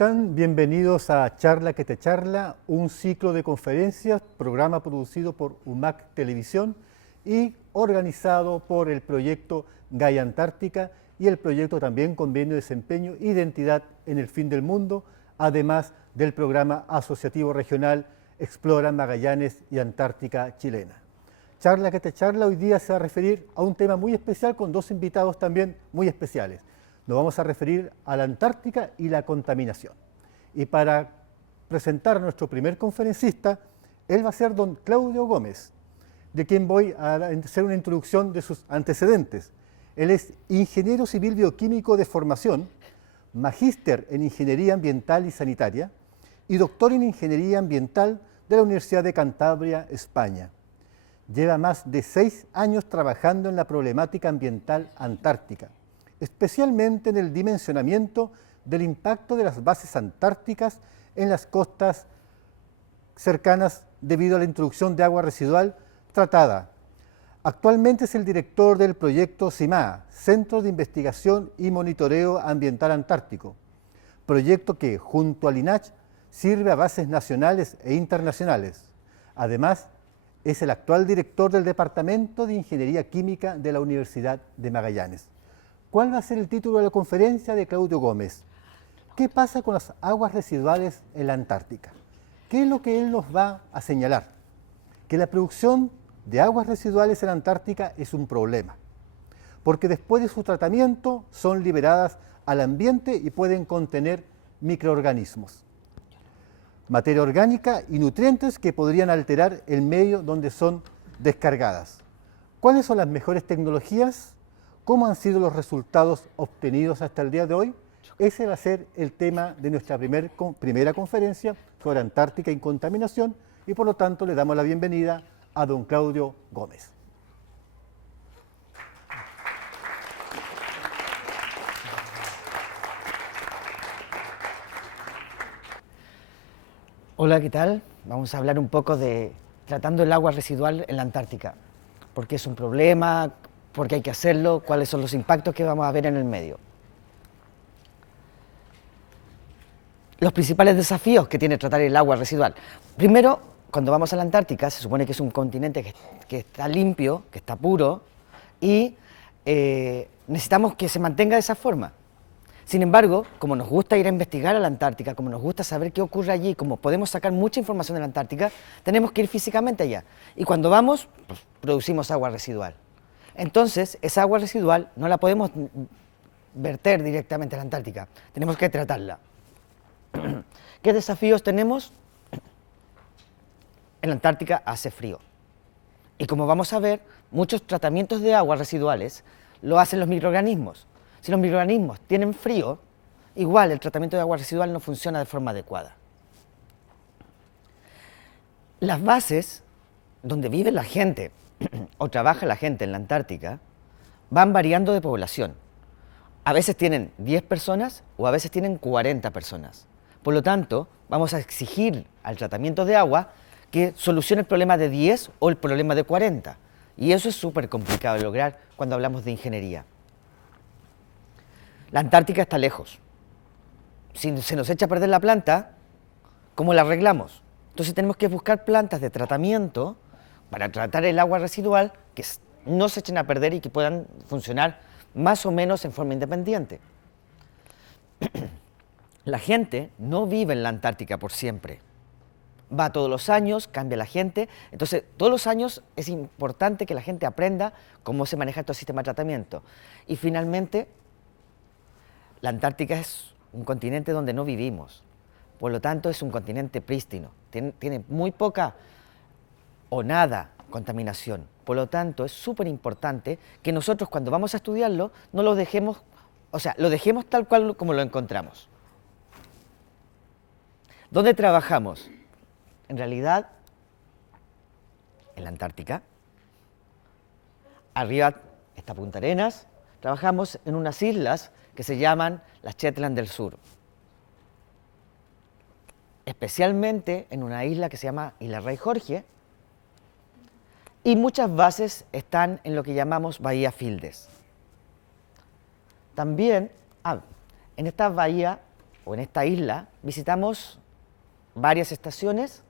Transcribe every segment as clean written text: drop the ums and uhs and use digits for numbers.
están? Bienvenidos a Charla que te charla, un ciclo de conferencias, programa producido por UMAC Televisión y organizado por el proyecto Gaia Antártica y el proyecto también Convenio de Desempeño e Identidad en el Fin del Mundo, además del programa asociativo regional Explora Magallanes y Antártica Chilena. Charla que te charla hoy día se va a referir a un tema muy especial con dos invitados también muy especiales. Nos vamos a referir a la Antártica y la contaminación. Y para presentar a nuestro primer conferencista, él va a ser don Claudio Gómez, de quien voy a hacer una introducción de sus antecedentes. Él es ingeniero civil bioquímico de formación, magíster en Ingeniería Ambiental y Sanitaria y doctor en Ingeniería Ambiental de la Universidad de Cantabria, España. Lleva más de 6 años trabajando en la problemática ambiental antártica, especialmente en el dimensionamiento del impacto de las bases antárticas en las costas cercanas debido a la introducción de agua residual tratada. Actualmente es el director del proyecto CIMAA, Centro de Investigación y Monitoreo Ambiental Antártico, proyecto que, junto al INACH, sirve a bases nacionales e internacionales. Además, es el actual director del Departamento de Ingeniería Química de la Universidad de Magallanes. ¿Cuál va a ser el título de la conferencia de Claudio Gómez? ¿Qué pasa con las aguas residuales en la Antártica? ¿Qué es lo que él nos va a señalar? Que la producción de aguas residuales en la Antártica es un problema, porque después de su tratamiento son liberadas al ambiente y pueden contener microorganismos, materia orgánica y nutrientes que podrían alterar el medio donde son descargadas. ¿Cuáles son las mejores tecnologías? ¿Cómo han sido los resultados obtenidos hasta el día de hoy? Ese va a ser el tema de nuestra primera conferencia sobre Antártica y contaminación y por lo tanto le damos la bienvenida a don Claudio Gómez. Hola, ¿qué tal? Vamos a hablar un poco de tratando el agua residual en la Antártica. ¿Por qué es un problema? ¿Por qué hay que hacerlo? ¿Cuáles son los impactos que vamos a ver en el medio? Los principales desafíos que tiene tratar el agua residual. Primero, cuando vamos a la Antártica, se supone que es un continente que está limpio, que está puro, y necesitamos que se mantenga de esa forma. Sin embargo, como nos gusta ir a investigar a la Antártica, como nos gusta saber qué ocurre allí, como podemos sacar mucha información de la Antártica, tenemos que ir físicamente allá. Y cuando vamos, pues, producimos agua residual. Entonces, esa agua residual no la podemos verter directamente a la Antártica, tenemos que tratarla. ¿Qué desafíos tenemos? En la Antártica hace frío. Y como vamos a ver, muchos tratamientos de aguas residuales lo hacen los microorganismos. Si los microorganismos tienen frío, igual el tratamiento de agua residual no funciona de forma adecuada. Las bases donde vive la gente o trabaja la gente en la Antártica van variando de población. A veces tienen 10 personas o a veces tienen 40 personas. Por lo tanto, vamos a exigir al tratamiento de agua que solucione el problema de 10 o el problema de 40. Y eso es súper complicado de lograr cuando hablamos de ingeniería. La Antártica está lejos. Si se nos echa a perder la planta, ¿cómo la arreglamos? Entonces tenemos que buscar plantas de tratamiento para tratar el agua residual que no se echen a perder y que puedan funcionar más o menos en forma independiente. La gente no vive en la Antártica por siempre. Va todos los años, cambia la gente. Entonces, todos los años es importante que la gente aprenda cómo se maneja todo el sistema de tratamiento. Y finalmente, la Antártica es un continente donde no vivimos. Por lo tanto, es un continente prístino. Tiene muy poca o nada contaminación. Por lo tanto, es súper importante que nosotros cuando vamos a estudiarlo no lo dejemos, lo dejemos tal cual como lo encontramos. ¿Dónde trabajamos? En realidad, en la Antártica. Arriba está Punta Arenas. Trabajamos en unas islas que se llaman las Shetland del Sur. Especialmente en una isla que se llama Isla Rey Jorge. Y muchas bases están en lo que llamamos Bahía Fieldes. También, en esta bahía o en esta isla, visitamos varias estaciones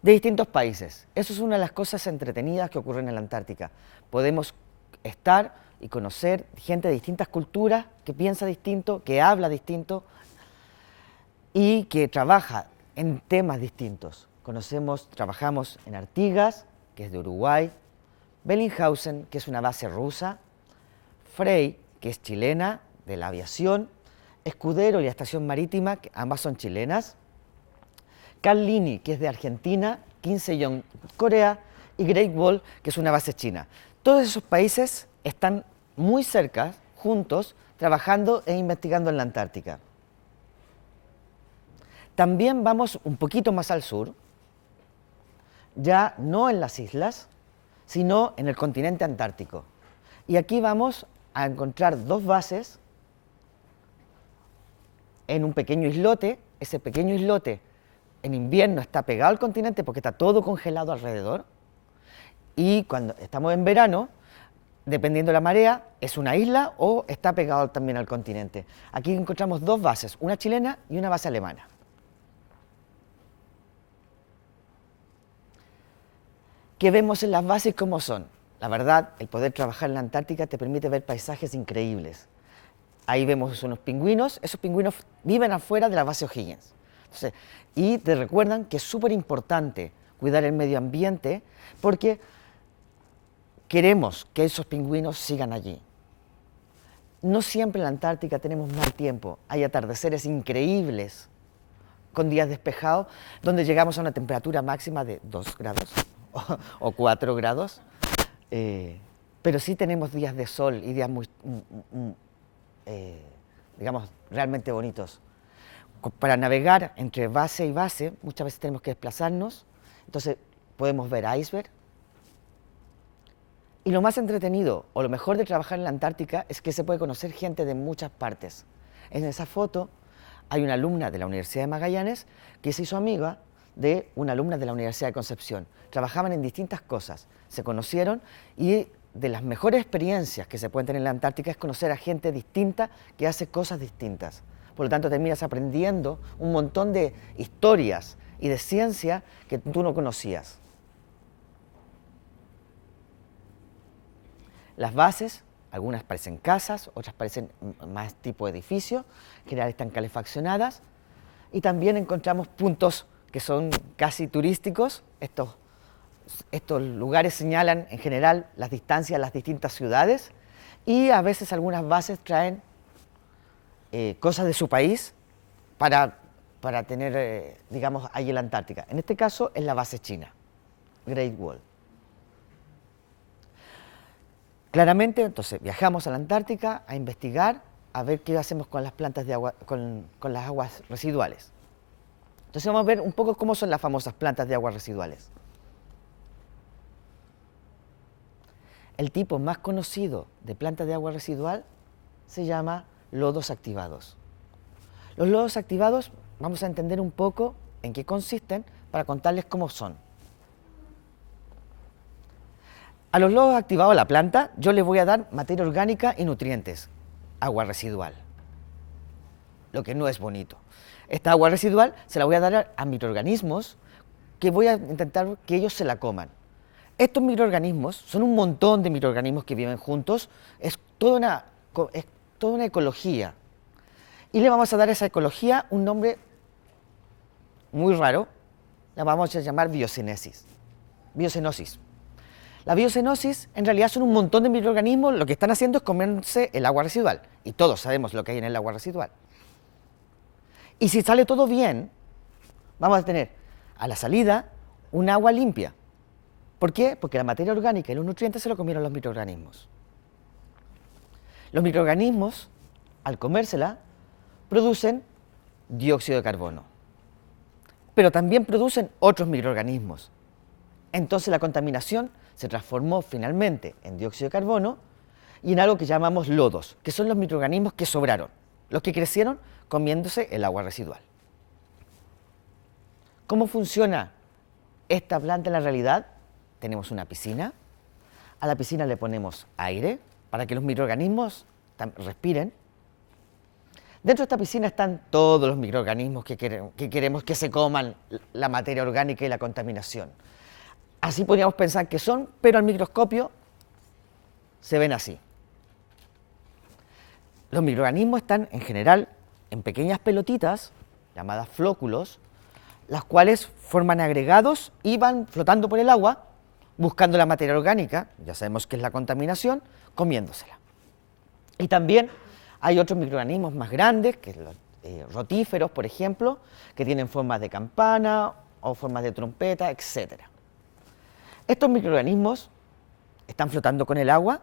de distintos países. Eso es una de las cosas entretenidas que ocurren en la Antártica. Podemos estar y conocer gente de distintas culturas, que piensa distinto, que habla distinto y que trabaja en temas distintos. Trabajamos en Artigas, que es de Uruguay, Bellinghausen, que es una base rusa, Frey, que es chilena, de la aviación, Escudero y la estación marítima, que ambas son chilenas, Carlini, que es de Argentina, Kinseong, Corea, y Great Wall, que es una base china. Todos esos países están muy cerca, juntos, trabajando e investigando en la Antártica. También vamos un poquito más al sur, ya no en las islas, sino en el continente antártico. Y aquí vamos a encontrar dos bases en un pequeño islote. Ese pequeño islote en invierno está pegado al continente porque está todo congelado alrededor. Y cuando estamos en verano, dependiendo de la marea, es una isla o está pegado también al continente. Aquí encontramos dos bases, una chilena y una base alemana. ¿Qué vemos en las bases? ¿Cómo son? La verdad, el poder trabajar en la Antártica te permite ver paisajes increíbles. Ahí vemos unos pingüinos. Esos pingüinos viven afuera de la base O'Higgins. Entonces, y te recuerdan que es súper importante cuidar el medio ambiente porque queremos que esos pingüinos sigan allí. No siempre en la Antártica tenemos mal tiempo. Hay atardeceres increíbles con días despejados donde llegamos a una temperatura máxima de 2 grados o 4 grados. Pero sí tenemos días de sol y días muy, digamos, realmente bonitos. Para navegar entre base y base, muchas veces tenemos que desplazarnos, entonces podemos ver iceberg. Y lo más entretenido, o lo mejor de trabajar en la Antártica, es que se puede conocer gente de muchas partes. En esa foto hay una alumna de la Universidad de Magallanes que se hizo amiga de una alumna de la Universidad de Concepción. Trabajaban en distintas cosas, se conocieron y de las mejores experiencias que se pueden tener en la Antártica es conocer a gente distinta que hace cosas distintas. Por lo tanto, terminas aprendiendo un montón de historias y de ciencia que tú no conocías. Las bases, algunas parecen casas, otras parecen más tipo edificio, en general están calefaccionadas, y también encontramos puntos que son casi turísticos. Estos lugares señalan en general las distancias a las distintas ciudades y a veces algunas bases traen cosas de su país para tener, digamos, ahí en la Antártica. En este caso es la base china, Great Wall. Claramente, entonces, viajamos a la Antártica a investigar, a ver qué hacemos con las plantas de agua, con las aguas residuales. Entonces vamos a ver un poco cómo son las famosas plantas de aguas residuales. El tipo más conocido de planta de agua residual se llama lodos activados. Los lodos activados vamos a entender un poco en qué consisten para contarles cómo son. A los lodos activados de la planta yo les voy a dar materia orgánica y nutrientes, agua residual, lo que no es bonito. Esta agua residual se la voy a dar a microorganismos que voy a intentar que ellos se la coman. Estos microorganismos son un montón de microorganismos que viven juntos, es toda una ecología. Y le vamos a dar a esa ecología un nombre muy raro, la vamos a llamar biocenosis. La biocenosis en realidad son un montón de microorganismos, lo que están haciendo es comerse el agua residual, y todos sabemos lo que hay en el agua residual. Y si sale todo bien, vamos a tener a la salida un agua limpia. ¿Por qué? Porque la materia orgánica y los nutrientes se lo comieron los microorganismos. Los microorganismos, al comérsela, producen dióxido de carbono, pero también producen otros microorganismos. Entonces la contaminación se transformó finalmente en dióxido de carbono y en algo que llamamos lodos, que son los microorganismos que sobraron, los que crecieron comiéndose el agua residual. ¿Cómo funciona esta planta en la realidad? Tenemos una piscina, a la piscina le ponemos aire para que los microorganismos respiren. Dentro de esta piscina están todos los microorganismos que queremos que se coman la materia orgánica y la contaminación. Así podríamos pensar que son, pero al microscopio se ven así. Los microorganismos están en general en pequeñas pelotitas, llamadas flóculos, las cuales forman agregados y van flotando por el agua, buscando la materia orgánica, ya sabemos que es la contaminación, comiéndosela. Y también hay otros microorganismos más grandes, que los rotíferos, por ejemplo, que tienen formas de campana o formas de trompeta, etc. Estos microorganismos están flotando con el agua,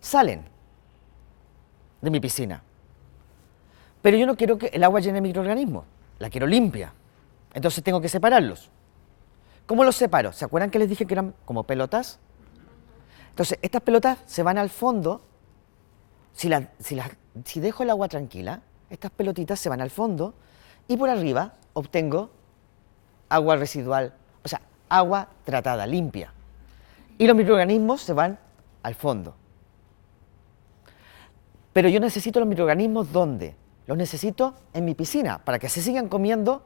salen de mi piscina. Pero yo no quiero que el agua llene de microorganismos, la quiero limpia. Entonces tengo que separarlos. ¿Cómo los separo? ¿Se acuerdan que les dije que eran como pelotas? Entonces, estas pelotas se van al fondo. Si dejo el agua tranquila, estas pelotitas se van al fondo y por arriba obtengo agua residual, o sea, agua tratada, limpia. Y los microorganismos se van al fondo. Pero yo necesito los microorganismos, ¿dónde? Los necesito en mi piscina, para que se sigan comiendo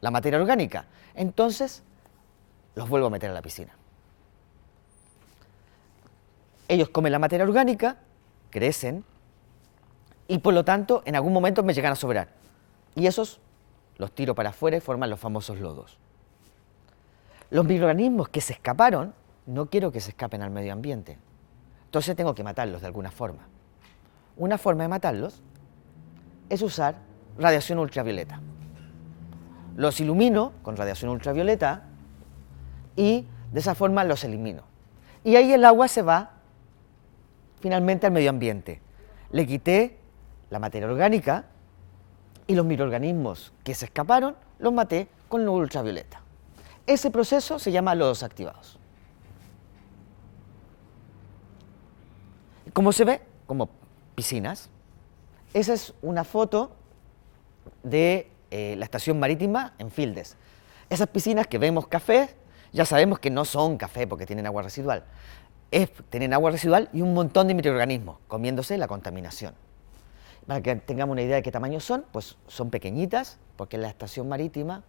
la materia orgánica. Entonces, los vuelvo a meter a la piscina. Ellos comen la materia orgánica, crecen, y por lo tanto, en algún momento me llegan a sobrar. Y esos los tiro para afuera y forman los famosos lodos. Los microorganismos que se escaparon, no quiero que se escapen al medio ambiente. Entonces tengo que matarlos de alguna forma. Una forma de matarlos es usar radiación ultravioleta. Los ilumino con radiación ultravioleta y de esa forma los elimino. Y ahí el agua se va finalmente al medio ambiente. Le quité la materia orgánica y los microorganismos que se escaparon los maté con luz ultravioleta. Ese proceso se llama lodos activados. Como se ve, como piscinas. Esa es una foto de la estación marítima en Fildes. Esas piscinas que vemos café, ya sabemos que no son café porque tienen agua residual. Tienen agua residual y un montón de microorganismos comiéndose la contaminación. Para que tengamos una idea de qué tamaño son, pues son pequeñitas, porque en la estación marítima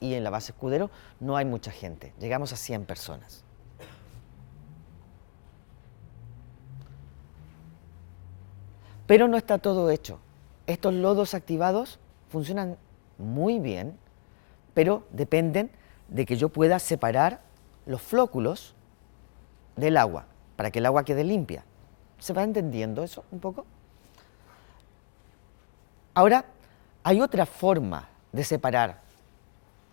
y en la base Escudero no hay mucha gente. Llegamos a 100 personas. Pero no está todo hecho. Estos lodos activados funcionan muy bien, pero dependen de que yo pueda separar los flóculos del agua, para que el agua quede limpia. ¿Se va entendiendo eso un poco? Ahora, hay otra forma de separar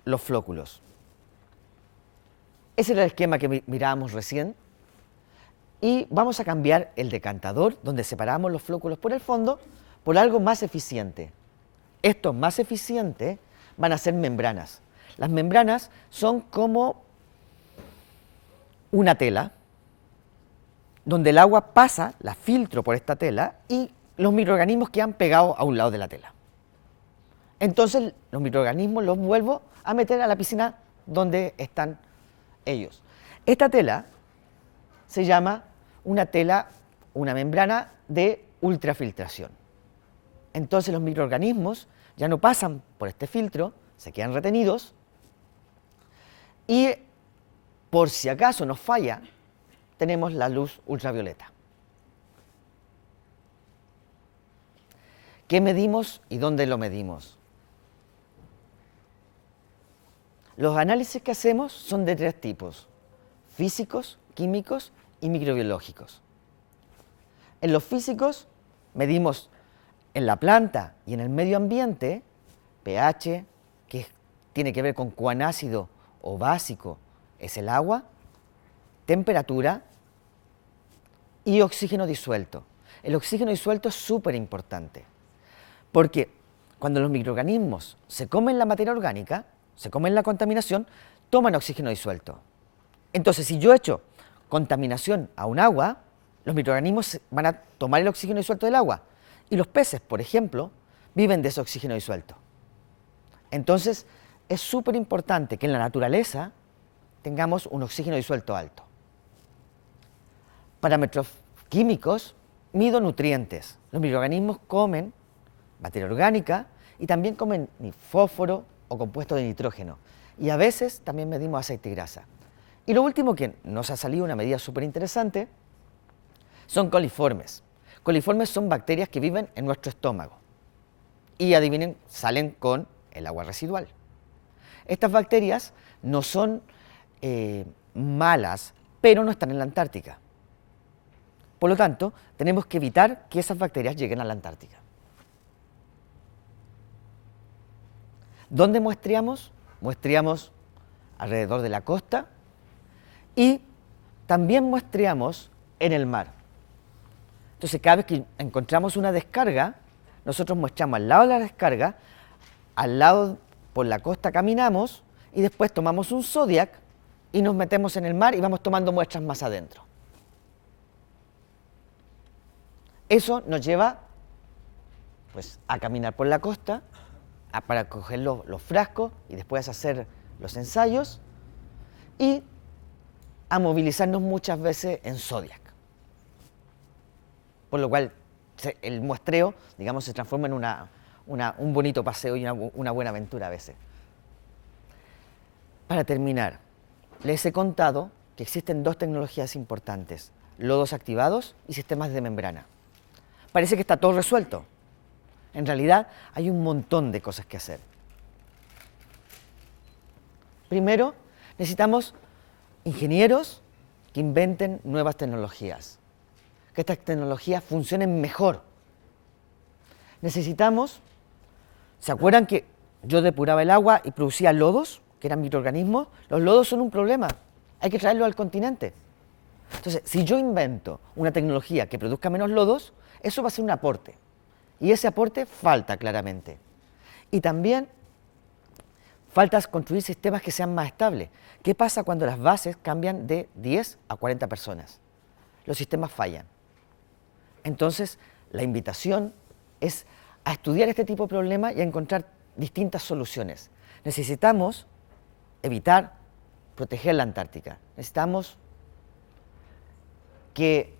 los flóculos. Ese era el esquema que mirábamos recién. Y vamos a cambiar el decantador, donde separamos los flóculos por el fondo, por algo más eficiente. Estos más eficientes van a ser membranas. Las membranas son como una tela, donde el agua pasa, la filtro por esta tela, y los microorganismos quedan pegados a un lado de la tela. Entonces, los microorganismos los vuelvo a meter a la piscina donde están ellos. Esta tela se llama una membrana de ultrafiltración. Entonces los microorganismos ya no pasan por este filtro, se quedan retenidos y por si acaso nos falla, tenemos la luz ultravioleta. ¿Qué medimos y dónde lo medimos? Los análisis que hacemos son de 3 tipos: físicos, químicos y microbiológicos. En los físicos medimos en la planta y en el medio ambiente pH, que tiene que ver con cuán ácido o básico es el agua, temperatura y oxígeno disuelto. El oxígeno disuelto es súper importante, porque cuando los microorganismos se comen la materia orgánica, se comen la contaminación, toman oxígeno disuelto. Entonces, si yo echo contaminación a un agua, los microorganismos van a tomar el oxígeno disuelto del agua. Y los peces, por ejemplo, viven de ese oxígeno disuelto. Entonces, es súper importante que en la naturaleza tengamos un oxígeno disuelto alto. Parámetros químicos, mido nutrientes. Los microorganismos comen materia orgánica y también comen fósforo o compuestos de nitrógeno. Y a veces también medimos aceite y grasa. Y lo último que nos ha salido una medida súper interesante son coliformes. Coliformes son bacterias que viven en nuestro estómago. Y adivinen, salen con el agua residual. Estas bacterias no son malas, pero no están en la Antártica. Por lo tanto, tenemos que evitar que esas bacterias lleguen a la Antártica. ¿Dónde muestreamos? Muestreamos alrededor de la costa y también muestreamos en el mar. Entonces, cada vez que encontramos una descarga, nosotros muestramos al lado de la descarga, al lado por la costa caminamos y después tomamos un Zodiac y nos metemos en el mar y vamos tomando muestras más adentro. Eso nos lleva pues, a caminar por la costa para coger los frascos y después hacer los ensayos y a movilizarnos muchas veces en Zodiac. Por lo cual el muestreo, digamos, se transforma en un bonito paseo y una buena aventura a veces. Para terminar, les he contado que existen dos tecnologías importantes, lodos activados y sistemas de membrana. Parece que está todo resuelto. En realidad hay un montón de cosas que hacer. Primero, necesitamos ingenieros que inventen nuevas tecnologías, que estas tecnologías funcionen mejor. Necesitamos, ¿se acuerdan que yo depuraba el agua y producía lodos, que eran microorganismos? Los lodos son un problema, hay que traerlos al continente. Entonces, si yo invento una tecnología que produzca menos lodos, eso va a ser un aporte. Y ese aporte falta claramente. Y también falta construir sistemas que sean más estables. ¿Qué pasa cuando las bases cambian de 10 a 40 personas? Los sistemas fallan. Entonces, la invitación es a estudiar este tipo de problemas y a encontrar distintas soluciones. Necesitamos evitar proteger la Antártica. Necesitamos que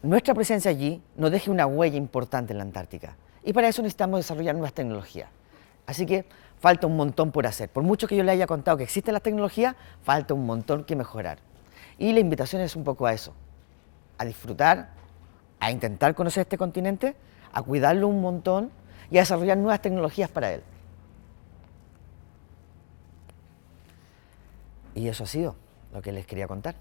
nuestra presencia allí nos deje una huella importante en la Antártica. Y para eso necesitamos desarrollar nuevas tecnologías. Así que falta un montón por hacer. Por mucho que yo le haya contado que existen las tecnologías, falta un montón que mejorar. Y la invitación es un poco a eso, a disfrutar, a intentar conocer este continente, a cuidarlo un montón y a desarrollar nuevas tecnologías para él. Y eso ha sido lo que les quería contar.